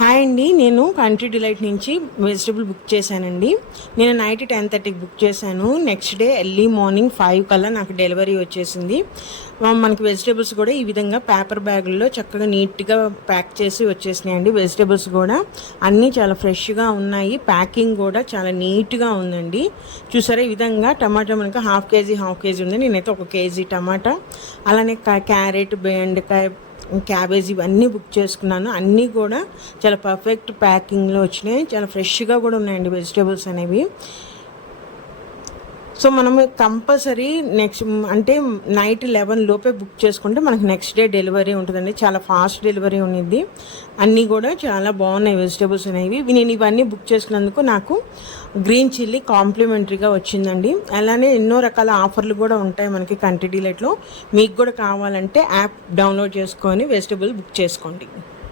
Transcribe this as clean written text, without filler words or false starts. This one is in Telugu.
హాయ్ అండి, నేను కంట్రీ డిలైట్ నుంచి వెజిటబుల్ బుక్ చేశానండి. నేను నైట్ 10:30కి బుక్ చేశాను. నెక్స్ట్ డే ఎర్లీ మార్నింగ్ 5 కల్లా నాకు డెలివరీ వచ్చేసింది. మనకి వెజిటబుల్స్ కూడా ఈ విధంగా పేపర్ బ్యాగుల్లో చక్కగా నీట్గా ప్యాక్ చేసి వచ్చేసినాయండి. వెజిటబుల్స్ కూడా అన్నీ చాలా ఫ్రెష్గా ఉన్నాయి. ప్యాకింగ్ కూడా చాలా నీట్గా ఉందండి. చూసారా, ఈ విధంగా టమాటా మనకి హాఫ్ కేజీ ఉంది. నేనైతే 1 కేజీ టమాటా, అలానే క్యారెట్, బెండకాయ, క్యాబేజీ ఇవన్నీ బుక్ చేసుకున్నాను. అన్నీ కూడా చాలా పర్ఫెక్ట్ ప్యాకింగ్లో వచ్చినాయి. చాలా ఫ్రెష్గా కూడా ఉన్నాయండి వెజిటేబుల్స్ అనేవి. సో మనం కంపల్సరీ నెక్స్ట్ అంటే నైట్ 11 లోపే బుక్ చేసుకుంటే మనకు నెక్స్ట్ డే డెలివరీ ఉంటుందండి. చాలా ఫాస్ట్ డెలివరీ ఉన్నది. అన్నీ కూడా చాలా బాగున్నాయి వెజిటేబుల్స్ అనేవి. నేను ఇవన్నీ బుక్ చేసుకున్నందుకు నాకు గ్రీన్ చిల్లీ కాంప్లిమెంటరీగా వచ్చిందండి. అలానే ఎన్నో రకాల ఆఫర్లు కూడా ఉంటాయి మనకి కంట్రీ డిలైట్లో. మీకు కూడా కావాలంటే యాప్ డౌన్లోడ్ చేసుకొని వెజిటేబుల్ బుక్ చేసుకోండి.